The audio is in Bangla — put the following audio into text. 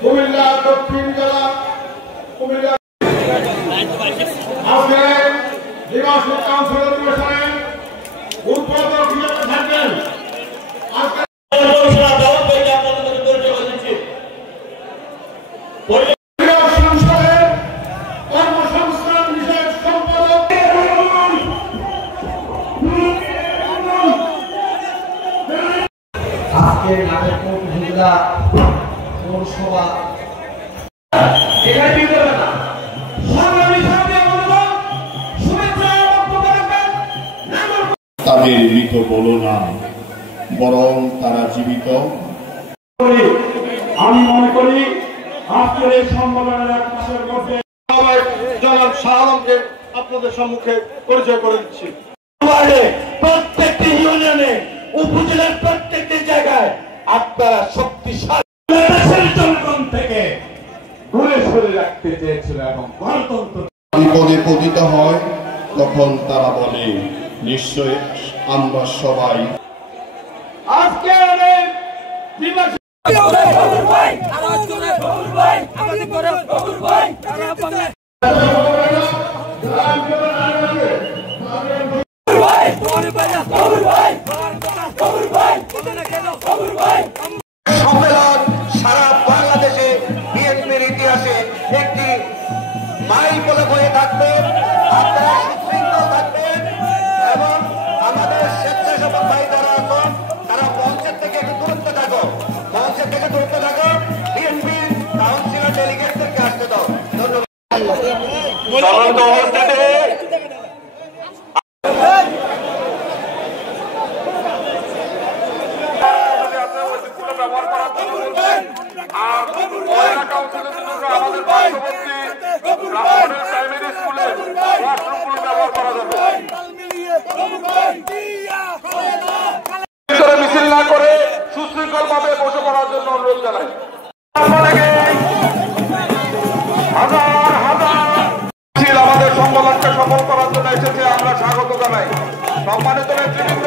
কুমিল্লা দক্ষিণ জেলা কুমিল্লা আজকে নির্বাচন কাউন্সিলের অধিবেশনে উদ্বোধক হিসেবে থাকবেন। আজকে আজকে নাটক উপজেলা পৌরসভা এখানে কি করবে না তাদের মৃত বলো না, বরং তারা জীবিত। আমি মনে করি আজকের এই সম্মেলনের এক মাসের মধ্যে জনাব শাহ আলমকে আপনাদের সম্মুখে পরিচয় করে দিচ্ছি। প্রত্যেকটি ইউনিয়নে উপজেলার প্রত্যেকটি জায়গায় আপনারা শক্তিশালী জনগণ থেকে দূরে সরে রাখতে চেয়েছিল এবং গণতন্ত্র বিপদে পতিত হয় তখন তারা বলে নিশ্চয় আমরা সবাই। আজকে অনেক সম্মেলন সারা বাংলাদেশে বিএনপির ইতিহাসে একটি মাইলফলক হয়ে থাকবে। আপনারা সুশৃঙ্খল থাকবেন এবং আমাদের স্বেচ্ছাসেবক ভাই যারা আছেন তারা মঞ্চের থেকে একটু দূরত্বে থাকো, মঞ্চের থেকে দূরত্বে থাকো। বিএনপির কাউন্সিলর ডেলিগেটদেরকে আসতে দাও। ধন্যবাদ। মিছিল না করে সুশৃঙ্খল ভাবে বসে পড়ার জন্য অনুরোধ জানাই। আমাদের সম্মেলনকে সফল করার জন্য এসেছে, আমরা স্বাগত জানাই। সম্মানিত নেতৃবৃন্দ।